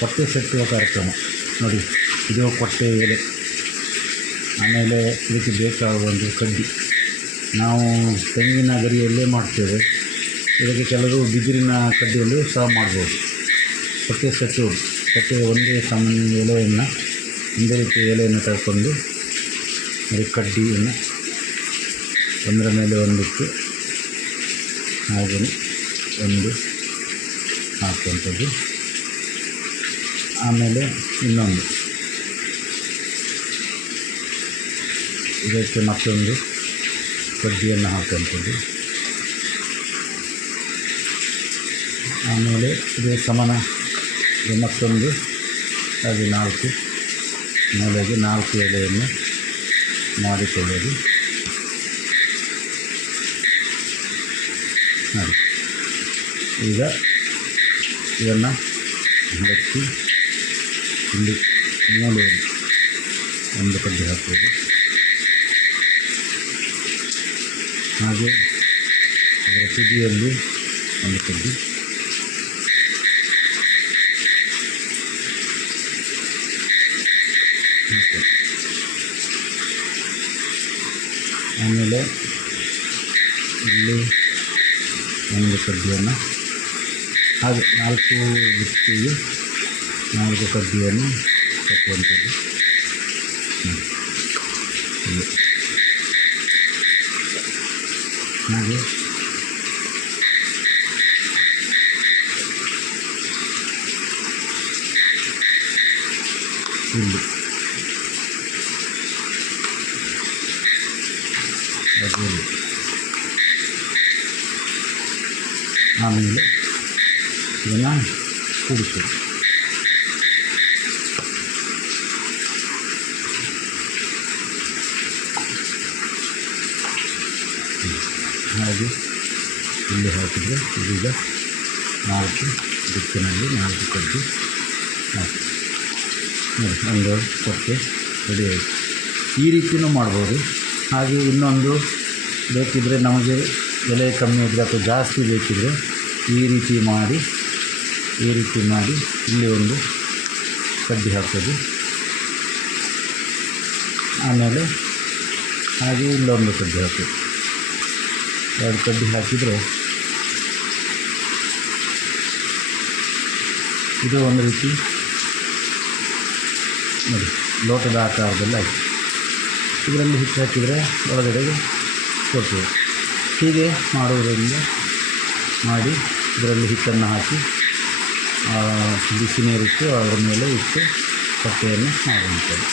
ಕೊಟ್ಟೆ ಸೆಟ್ಟುವ ಕಾರ್ಯಕ್ರಮ ನೋಡಿ. ಇದು ಕೊಟ್ಟೆ ಎಲೆ, ಆಮೇಲೆ ಇದಕ್ಕೆ ಬೇಕಾಗುವ ಒಂದು ಕಡ್ಡಿ. ನಾವು ತೆಂಗಿನ ಗರಿಯಲ್ಲೇ ಮಾಡ್ತೇವೆ, ಇದಕ್ಕೆ ಕೆಲವರು ಬಿದಿರಿನ ಕಡ್ಡಿಯಲ್ಲೂ ಸಹ ಮಾಡ್ಬೋದು. ಕೊಟ್ಟೆ ಸೆಟ್ಟು, ಕೊಟ್ಟೆ ಒಂದೇ ಸಣ್ಣ ಎಲೆಯನ್ನು, ಒಂದೇ ರೀತಿಯ ಎಲೆಯನ್ನು ತಗೊಂಡು ಅದು ಕಡ್ಡಿಯನ್ನು ಒಂದರ ಮೇಲೆ ಒಂದಿಟ್ಟು ಹಾಗೆ ಒಂದು ಹಾಕುವಂಥದ್ದು. ಆಮೇಲೆ ಇನ್ನೊಂದು ಇದಕ್ಕೆ ಮತ್ತೊಂದು ಕಡ್ಡಿಯನ್ನು ಹಾಕುವಂಥದ್ದು. ಆಮೇಲೆ ಇದೇ ಸಮಾನ ಮತ್ತೊಂದು ಹಾಗೆ 4 ಮೂಲೆಗೆ 4 ಎಲೆಯನ್ನು ಮಾಡಿಕೊಳ್ಳೋದು. ಈಗ ಇದನ್ನು ಮಡಚಿ ಇಲ್ಲಿ ಮೂಲೆಯಲ್ಲಿ ಒಂದು ಕಡ್ಡಿ ಹಾಕುವುದು. ಹಾಗೆ ಇದರ ತುದಿಯಲ್ಲಿ ಒಂದು ಕಡ್ಡಿ, ಆಮೇಲೆ ಇಲ್ಲಿ ಒಂದು ಕಡ್ಡಿಯನ್ನು ಹಾಗೆ 4 ಗುತ್ತಿಗೆ 4 ಕಡ್ಡಿಯನ್ನು ಕಟ್ಟುವಂಥದ್ದು. ಹಾಗೆ ಇಲ್ಲಿ ಅದರಲ್ಲಿ ಆಮೇಲೆ ಇದನ್ನು ಕೂಡಿಸೋದು. ಹಾಗೆ ಇಲ್ಲಿ ಹಾಕಿದರೆ ಇದೀಗ 4 ದಿಕ್ಕಿನಲ್ಲಿ 4 ಕಡ್ಡಿ ಹಾಕಿ ಒಂದು ಕೊಟ್ಟೆ ರೆಡಿ ಆಯಿತು. ಈ ರೀತಿಯೂ ಮಾಡ್ಬೋದು. ಹಾಗೆ ಇನ್ನೊಂದು ಬೇಕಿದ್ದರೆ ನಮಗೆ ಎಲೆ ಕಮ್ಮಿ ಇದ್ದರೆ ಅಥವಾ ಜಾಸ್ತಿ ಬೇಕಿದ್ದರೆ ಈ ರೀತಿ ಮಾಡಿ ಇಲ್ಲಿ ಒಂದು ಕಡ್ಡಿ ಹಾಕೋದು. ಆಮೇಲೆ ಹಾಗೆ ಇಲ್ಲೊಂದು ಕಡ್ಡಿ ಹಾಕೋದು. 2 ಕಡ್ಡಿ ಹಾಕಿದರೆ ಇದು ಒಂದು ರೀತಿ ನೋಡಿ ಲೋಟದ ಆಕಾರದಲ್ಲಿ ಆಯಿತು. ಇದರಲ್ಲಿ ಹಿಟ್ಟು ಹಾಕಿದರೆ ಒಳಗಡೆಗೆ ಕೊಡ್ತೇವೆ. ಹೀಗೆ ಮಾಡುವುದರಿಂದ ಮಾಡಿ ಇದರಲ್ಲಿ ಹಿಟ್ಟನ್ನು ಹಾಕಿ ಬಿಸಿ ನೀರಿಟ್ಟು ಅದರ ಮೇಲೆ ಇಟ್ಟು ಕೊಟ್ಟೆಯನ್ನು ಮಾಡುವಂಥದ್ದು.